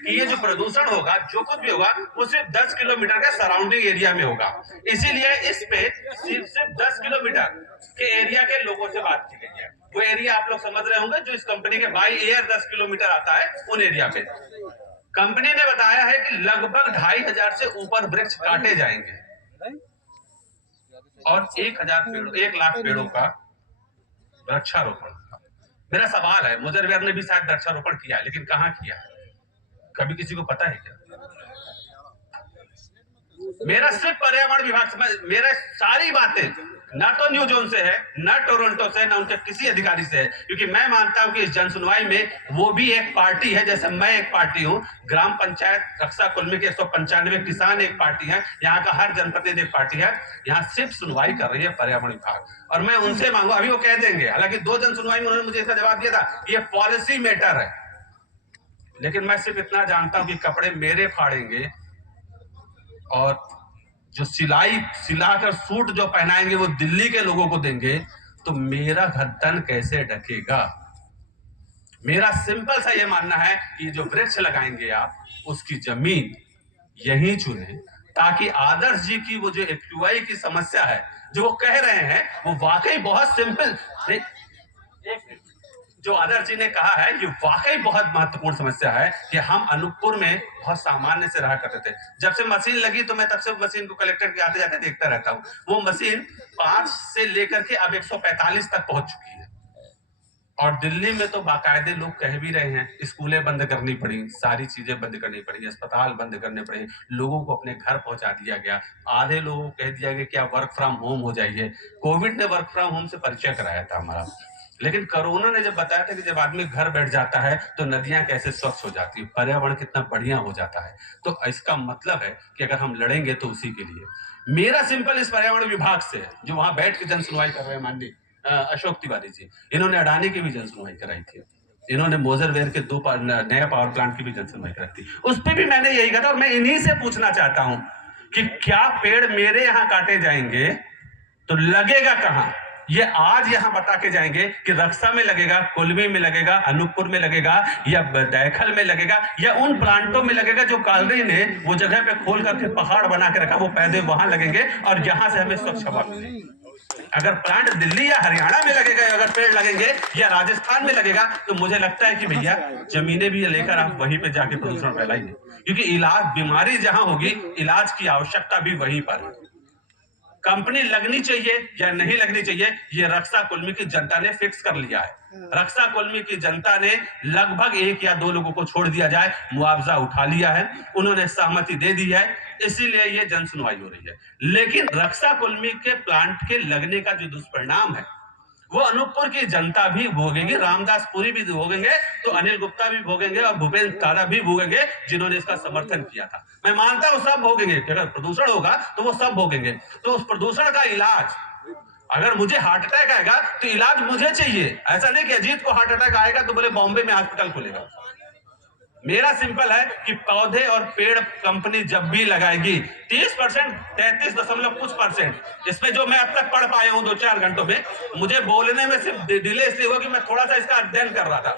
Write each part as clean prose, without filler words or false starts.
कि ये जो प्रदूषण होगा, जो कुछ भी होगा, वो सिर्फ 10 किलोमीटर के सराउंडिंग एरिया में होगा। इसीलिए इस पे सिर्फ 10 किलोमीटर के एरिया के लोगों से बात की गई है। वो एरिया आप लोग समझ रहे होंगे जो इस कंपनी के बाई एयर 10 किलोमीटर आता है, उन एरिया पे कंपनी ने बताया है कि लगभग 2500 से ऊपर वृक्ष काटे जाएंगे और 1 लाख पेड़ों का वृक्षारोपण। मेरा सवाल है, मुजर्वेर ने भी शायद वृक्षारोपण किया है, लेकिन कहां किया है? कभी किसी को पता है क्या? मेरा सिर्फ पर्यावरण विभाग से, मेरा सारी बातें ना तो न्यू जोन से है, ना टोरंटो से, ना उनके किसी अधिकारी से है, क्योंकि मैं मानता हूं कि इस जनसुनवाई में वो भी एक पार्टी है, जैसे मैं एक पार्टी हूं। ग्राम पंचायत रक्षा कुलमी के 195 किसान एक पार्टी है, यहाँ का हर जनप्रतिनिधि एक पार्टी है। यहाँ सिर्फ सुनवाई कर रही है पर्यावरण विभाग, और मैं उनसे मांगू, अभी वो कह देंगे, हालांकि 2 जन सुनवाई में उन्होंने मुझे इसका जवाब दिया था, ये पॉलिसी मैटर है। लेकिन मैं सिर्फ इतना जानता हूं कि कपड़े मेरे फाड़ेंगे और जो सिलाकर सूट जो पहनाएंगे वो दिल्ली के लोगों को देंगे, तो मेरा गर्दन कैसे ढकेगा? मेरा सिंपल सा ये मानना है कि जो वृक्ष लगाएंगे आप, उसकी जमीन यही चुने, ताकि आदर्श जी की वो जो एक्यूआई की समस्या है जो वो कह रहे हैं, वो वाकई बहुत सिंपल, जो आदर्श जी ने कहा है कि वाकई बहुत महत्वपूर्ण समस्या है कि हम अनूपपुर में बहुत सामान्य से रहा करते थे। जब से मशीन लगी तो मैं तब से मशीन को कलेक्टर के आते जाते देखता रहता हूँ। वो मशीन 5 से लेकर के अब 145 तक पहुंच चुकी है, और दिल्ली में तो बाकायदे लोग कह भी रहे हैं स्कूलें बंद करनी पड़ी, सारी चीजें बंद करनी पड़ी, अस्पताल बंद करने पड़े, लोगों को अपने घर पहुंचा दिया गया। आधे लोगों को कह दिया गया कि आप वर्क फ्रॉम होम हो जाइए। कोविड ने वर्क फ्रॉम होम से परिचय कराया था हमारा, लेकिन कोरोना ने जब बताया था कि जब आदमी घर बैठ जाता है तो नदियां कैसे स्वच्छ हो जाती है, पर्यावरण कितना बढ़िया हो जाता है। तो इसका मतलब है कि अगर हम लड़ेंगे तो उसी के लिए। मेरा सिंपल इस पर्यावरण विभाग से, जो वहां बैठ के जन सुनवाई कर रहे हैं, माननीय अशोक तिवारी जी, इन्होंने अडानी की भी जन सुनवाई कराई थी, इन्होंने मोजरवेयर के 2 नया पावर प्लांट की भी जन सुनवाई कराई थी, उस पर भी मैंने यही कहा था। और मैं इन्हीं से पूछना चाहता हूं कि क्या पेड़ मेरे यहां काटे जाएंगे तो लगेगा कहां? ये आज यहां बता के जाएंगे कि रक्षा में लगेगा, कुलमी में लगेगा, अनूपपुर में लगेगा, या दैखल में लगेगा, या उन प्लांटों में लगेगा जो कालरी ने वो जगह पे खोल करके पहाड़ बना के रखा, वो पौधे वहां लगेंगे और जहां से हमें स्वच्छ हवा मिलेगी। अगर प्लांट दिल्ली या हरियाणा में लगेगा, अगर पेड़ लगेंगे या राजस्थान में लगेगा, तो मुझे लगता है कि भैया जमीनें भी लेकर आप वहीं पे जाके प्रदूषण फैलाइए, क्योंकि इलाज, बीमारी जहां होगी, इलाज की आवश्यकता भी वहीं पर है। कंपनी लगनी चाहिए या नहीं लगनी चाहिए, ये रक्षा कुलमी की जनता ने फिक्स कर लिया है। रक्षा कुलमी की जनता ने लगभग 1 या 2 लोगों को छोड़ दिया जाए, मुआवजा उठा लिया है, उन्होंने सहमति दे दी है, इसीलिए ये जन सुनवाई हो रही है। लेकिन रक्षा कुलमी के प्लांट के लगने का जो दुष्परिणाम है, वो अनूपपुर की जनता भी भोगेगी, रामदास पुरी भी भोगेंगे, तो अनिल गुप्ता भी भोगेंगे और भूपेंद्र तारा भी भोगेंगे, जिन्होंने इसका समर्थन किया था। मैं मानता हूं सब भोगेंगे, अगर प्रदूषण होगा तो वो सब भोगेंगे। तो उस प्रदूषण का इलाज, अगर मुझे हार्ट अटैक आएगा तो इलाज मुझे चाहिए, ऐसा नहीं कि अजीत को हार्ट अटैक आएगा तो बोले बॉम्बे में हॉस्पिटल खुलेगा। मेरा सिंपल है कि पौधे और पेड़ कंपनी जब भी लगाएगी 30%, 33% इसमें जो मैं अब तक पढ़ पाया हूं 2-4 घंटों में, मुझे बोलने में सिर्फ डिले इसलिए हुआ कि मैं थोड़ा सा इसका अध्ययन कर रहा था।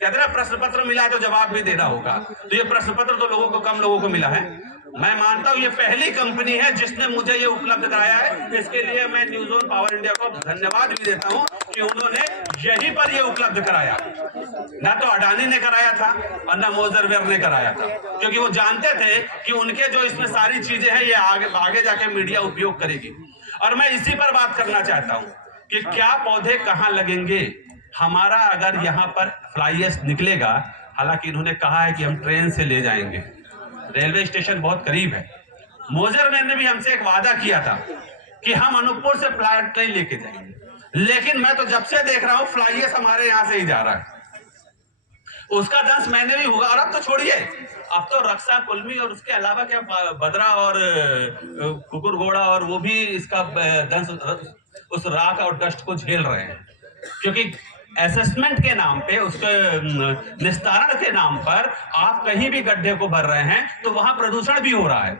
कहते ना प्रश्न पत्र मिला तो जवाब भी देना होगा, तो ये प्रश्न पत्र तो लोगों को, कम लोगों को मिला है। मैं मानता हूं ये पहली कंपनी है जिसने मुझे ये उपलब्ध कराया है, इसके लिए मैं न्यूज ऑन पावर इंडिया को धन्यवाद भी देता हूं कि उन्होंने यहीं पर ये उपलब्ध कराया। ना तो अडानी ने कराया था और ना मोजरवेयर ने कराया था, क्योंकि वो जानते थे कि उनके जो इसमें सारी चीजें हैं ये आगे जाके मीडिया उपयोग करेगी। और मैं इसी पर बात करना चाहता हूं कि क्या पौधे कहां लगेंगे। हमारा अगर यहाँ पर फ्लाई ऐश निकलेगा, हालांकि इन्होंने कहा है कि हम ट्रेन से ले जाएंगे, रेलवे स्टेशन बहुत करीब है। मोजरवेयर ने भी हमसे एक वादा किया था कि हम अनूपपुर से प्लांट नहीं लेके जाएंगे, लेकिन मैं तो जब से देख रहा हूं फ्लाई ऐश हमारे यहां से ही जा रहा है, उसका दंश मैंने भी हुआ। और अब तो छोड़िए, अब तो रक्षा कुलमी और उसके अलावा क्या बदरा और कुकुरगोड़ा और वो भी इसका दंश, उस राख और डस्ट को झेल रहे हैं, क्योंकि असेसमेंट के नाम पे, उसके निस्तारण के नाम पर आप कहीं भी गड्ढे को भर रहे हैं तो वहां प्रदूषण भी हो रहा है।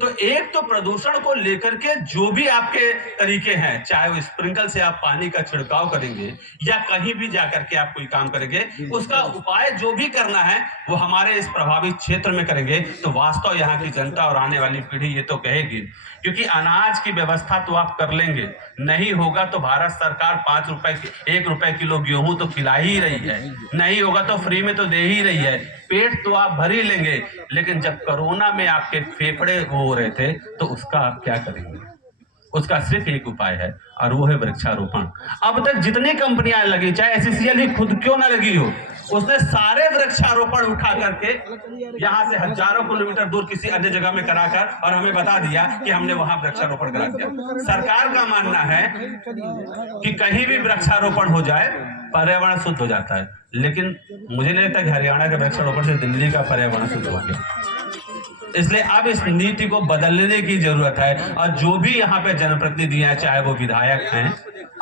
तो एक तो प्रदूषण को लेकर के जो भी आपके तरीके हैं, चाहे वो स्प्रिंकल से आप पानी का छिड़काव करेंगे या कहीं भी जाकर के आप कोई काम करेंगे, उसका उपाय जो भी करना है वो हमारे इस प्रभावित क्षेत्र में करेंगे, तो वास्तव यहाँ की जनता और आने वाली पीढ़ी ये तो कहेगी। क्योंकि अनाज की व्यवस्था तो आप कर लेंगे, नहीं होगा तो भारत सरकार 5 रुपए 1 रुपए किलो गेहूं तो खिला ही रही है, नहीं होगा तो फ्री में तो दे ही रही है, पेट तो आप भर ही लेंगे। लेकिन जब कोरोना में आपके फेफड़े वो हो रहे थे तो उसका आप क्या करेंगे? उसका सिर्फ एक उपाय है और वो है वृक्षारोपण। अब तक जितनी कंपनियां लगी, चाहे एससीसीएल ही खुद क्यों ना लगी हो, उसने सारे वृक्षारोपण उठा करके यहां से हजारों किलोमीटर दूर किसी अन्य जगह में कराकर और हमें बता दिया कि हमने वहां वृक्षारोपण करा दिया। सरकार का मानना है कि कहीं भी वृक्षारोपण हो जाए पर्यावरण शुद्ध हो जाता है, लेकिन मुझे नहीं लगता कि हरियाणा के वृक्षारोपण से दिल्ली का पर्यावरण शुद्ध हो गया। इसलिए अब इस नीति को बदलने की जरूरत है। और जो भी यहाँ पे जनप्रतिनिधि हैं, चाहे वो विधायक हैं,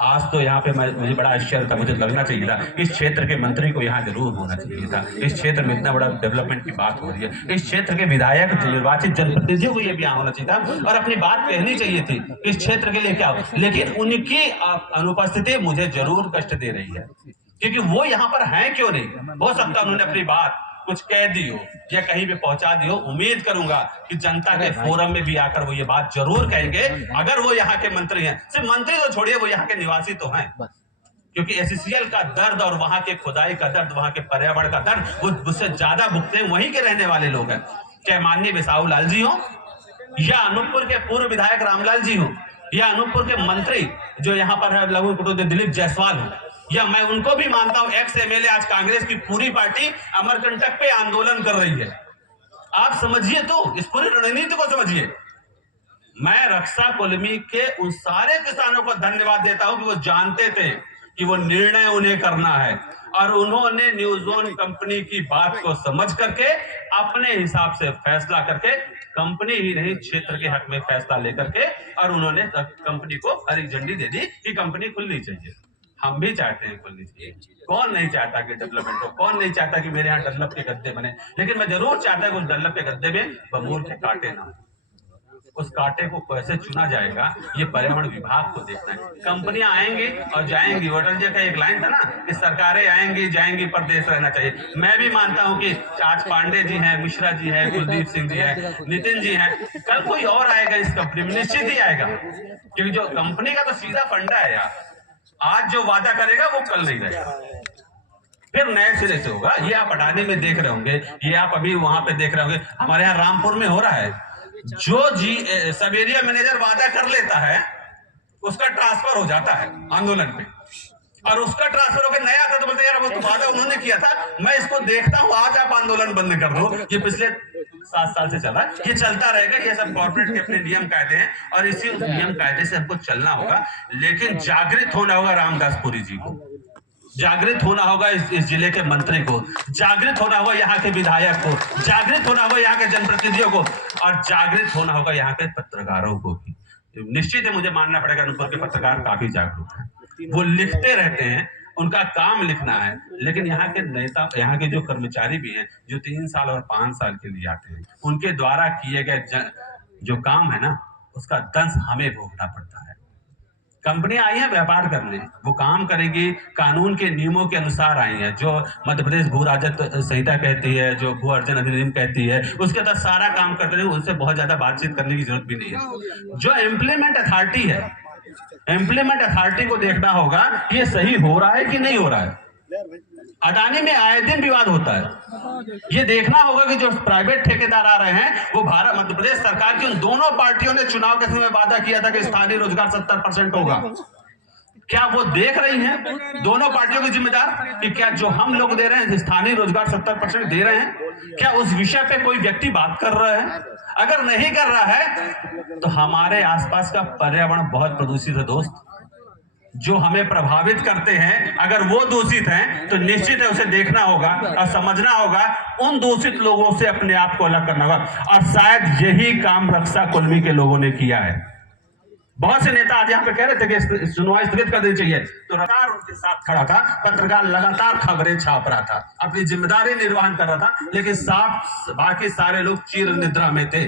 आज तो यहाँ पे मुझे बड़ा आश्चर्य था, मुझे लगना चाहिए था इस क्षेत्र के मंत्री को यहाँ जरूर होना चाहिए था। इस क्षेत्र में इतना बड़ा डेवलपमेंट की बात हो रही है, इस क्षेत्र के विधायक निर्वाचित जनप्रतिनिधियों को ये भी यहाँ होना चाहिए था और अपनी बात कहनी चाहिए थी इस क्षेत्र के लिए क्या हो। लेकिन उनकी अनुपस्थिति मुझे जरूर कष्ट दे रही है, क्योंकि वो यहाँ पर हैं क्यों नहीं। हो सकता उन्होंने अपनी बात कुछ कह दी हो या कहीं पे पहुंचा दी हो। उम्मीद करूंगा कि जनता के फोरम में भी आकर वो ये बात जरूर कहेंगे, अगर वो यहाँ के मंत्री हैं। सिर्फ मंत्री तो छोड़िए, वो यहाँ के निवासी तो हैं, क्योंकि एससीसीएल का दर्द और वहां के खुदाई का दर्द, वहां के पर्यावरण का दर्द वो उससे ज्यादा भुगते हैं वहीं के रहने वाले लोग हैं। चाहे माननीय बिसाहू लाल जी हो या अनूपपुर के पूर्व विधायक रामलाल जी हो या अनूपपुर के मंत्री जो यहाँ पर है लघु कुटुंब दिलीप जायसवाल हो, या मैं उनको भी मानता हूं एक्स एमएलए, आज कांग्रेस की पूरी पार्टी अमरकंटक पे आंदोलन कर रही है। आप समझिए, तो इस पूरी रणनीति को समझिए। मैं रक्षा कुलमी के उन सारे किसानों को धन्यवाद देता हूं कि वो जानते थे कि वो निर्णय उन्हें करना है और उन्होंने न्यूज़ोन कंपनी की बात को समझ करके अपने हिसाब से फैसला करके, कंपनी ही नहीं क्षेत्र के हक में फैसला लेकर के, और उन्होंने कंपनी को हरी झंडी दे दी कि कंपनी खुलनी चाहिए। हम भी चाहते हैं खुलनी चाहिए, कौन नहीं चाहता कि डेवलपमेंट हो, कौन नहीं चाहता कि मेरे यहाँ डल्लप के गद्दे बने। लेकिन मैं जरूर चाहता हूँ उस डल्लप के गद्दे में बमूल के कांटे ना, उस कांटे को कैसे चुना जाएगा ये पर्यावरण विभाग को देखना है। कंपनियां आएंगी और जाएंगी, अटल जी का एक लाइन था ना कि सरकारें आएंगी जाएंगी पर देश रहना चाहिए। मैं भी मानता हूं कि आज पांडे जी हैं, मिश्रा जी हैं, कुलदीप सिंह जी हैं, नितिन जी हैं, कल कोई और आएगा इस कंपनी में, निश्चित ही आएगा, क्योंकि जो कंपनी का तो सीधा फंडा है यार, आज जो वादा करेगा वो कल नहीं रहेगा, फिर नए सिरे से होगा। ये आप अडानी में देख रहे होंगे, ये आप अभी वहां पे देख रहे होंगे, हमारे यहाँ रामपुर में हो रहा है। जो सब एरिया मैनेजर वादा कर लेता है उसका ट्रांसफर हो जाता है आंदोलन पे, और उसका ट्रांसफर होकर नया आता तो बोलते यार वो तो वादा उन्होंने किया था, मैं इसको देखता हूं, आज आप आंदोलन बंद कर दो। ये पिछले 7 साल से चला, ये चलता रहेगा। ये सब कॉर्पोरेट के अपने नियम कायदे हैं और इसी नियम कायदे से हमको चलना होगा। लेकिन जागृत होना होगा रामदास पुरी जी को, जागृत होना होगा इस जिले के मंत्री को, जागृत होना होगा यहाँ के विधायक को, जागृत होना होगा यहाँ के जनप्रतिनिधियों को, और जागृत होना होगा यहाँ के पत्रकारों को भी। निश्चित है, मुझे मानना पड़ेगा अनूपपुर के पत्रकार काफी जागरूक हैं, वो लिखते रहते हैं, उनका काम लिखना है। लेकिन यहाँ के नेता, यहाँ के जो कर्मचारी भी हैं जो 3 साल और 5 साल के लिए आते हैं, उनके द्वारा किए गए जो काम है ना, उसका दंश हमें भोगना पड़ता है। कंपनियां आई हैं व्यापार करने, वो काम करेगी, कानून के नियमों के अनुसार आई हैं, जो मध्य प्रदेश भू राजस्व संहिता कहती है, जो भू अर्जन अधिनियम कहती है, उसके तहत सारा काम करते हैं। उनसे बहुत ज्यादा बातचीत करने की जरूरत भी नहीं है। जो इम्प्लीमेंट अथॉरिटी है, इम्प्लीमेंट अथॉरिटी को देखना होगा कि ये सही हो रहा है कि नहीं हो रहा है। अडानी में आए दिन विवाद होता है, ये देखना होगा कि जो प्राइवेट ठेकेदार आ रहे हैं वो भारत मध्य प्रदेश सरकार की उन दोनों पार्टियों ने चुनाव के समय वादा किया था कि स्थानीय रोजगार 70% होगा। क्या वो देख रही हैं दोनों पार्टियों के जिम्मेदार कि क्या जो हम लोग दे रहे हैं स्थानीय रोजगार 70% दे रहे हैं, क्या उस विषय पे कोई व्यक्ति बात कर रहा है? अगर नहीं कर रहा है तो हमारे आसपास का पर्यावरण बहुत प्रदूषित है दोस्त, जो हमें प्रभावित करते हैं, अगर वो दूषित हैं तो निश्चित है उसे देखना होगा और समझना होगा, उन दूषित लोगों से अपने आप को अलग करना होगा। और शायद यही काम रक्षा कुलमी के लोगों ने किया है। बहुत से नेता आज यहाँ पे कह रहे थे कि सुनवाई स्थगित कर देनी चाहिए, तो लगातार उनके साथ खड़ा था, पत्रकार लगातार खबरें छाप रहा था, अपनी जिम्मेदारी निर्वहन कर रहा था, लेकिन बाकी सारे लोग चिर निद्रा में थे।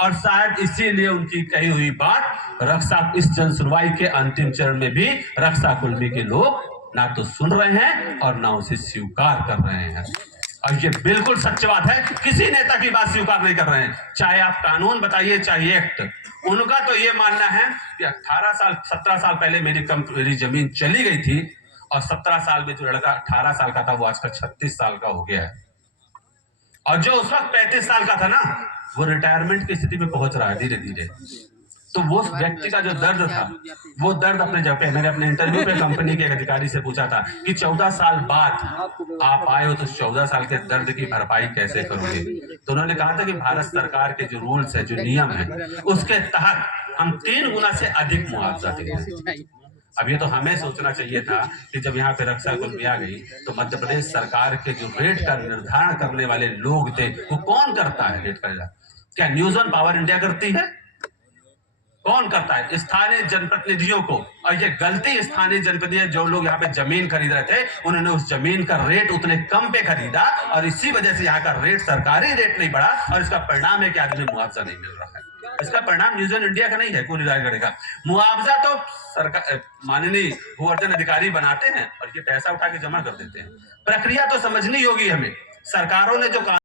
और शायद इसीलिए उनकी कही हुई बात रक्षा इस जन सुनवाई के अंतिम चरण में भी रक्षा कुलमी के लोग ना तो सुन रहे हैं और ना उसे स्वीकार कर रहे हैं। और ये बिल्कुल सच्ची बात है, किसी नेता की बात स्वीकार नहीं कर रहे हैं, चाहे आप कानून बताइए चाहे एक्ट। उनका तो ये मानना है कि 17 साल पहले मेरी जमीन चली गई थी और 17 साल में जो लड़का 18 साल का था वो आजकल 36 साल का हो गया है, और जो उस वक्त 35 साल का था ना वो रिटायरमेंट की स्थिति में पहुंच रहा है धीरे धीरे। तो वो व्यक्ति का जो दर्द था वो दर्द अपने जगह पे, मैंने अपने इंटरव्यू पे कंपनी के एक अधिकारी से पूछा था कि 14 साल बाद आप आए हो तो 14 साल के दर्द की भरपाई कैसे करोगे। तो उन्होंने कहा था कि भारत सरकार के जो रूल्स है, जो नियम है, उसके तहत हम 3 गुना से अधिक मुआवजा देंगे। अब ये तो हमें सोचना चाहिए था कि जब यहाँ पे रक्षा कुलमी आ गई तो मध्य प्रदेश सरकार के जो रेट का निर्धारण करने वाले लोग थे वो कौन करता है रेट का? क्या न्यूज ऑन पावर इंडिया करती है? कौन करता है? स्थानीय जनप्रतिनिधियों को। और ये गलती स्थानीय जनप्रतिनिधि, जो लोग यहाँ पे जमीन खरीद रहे थे उन्होंने उस जमीन का रेट उतने कम पे खरीदा और इसी वजह से यहाँ का रेट, सरकारी रेट नहीं बढ़ा और इसका परिणाम है कि आदमी मुआवजा नहीं मिल रहा है। इसका परिणाम न्यूज ऑन इंडिया का नहीं है, कोई रायगढ़ का। मुआवजा तो सरकार, माननीय भूअर्जन अधिकारी बनाते हैं और ये पैसा उठा के जमा कर देते हैं। प्रक्रिया तो समझनी होगी हमें। सरकारों ने जो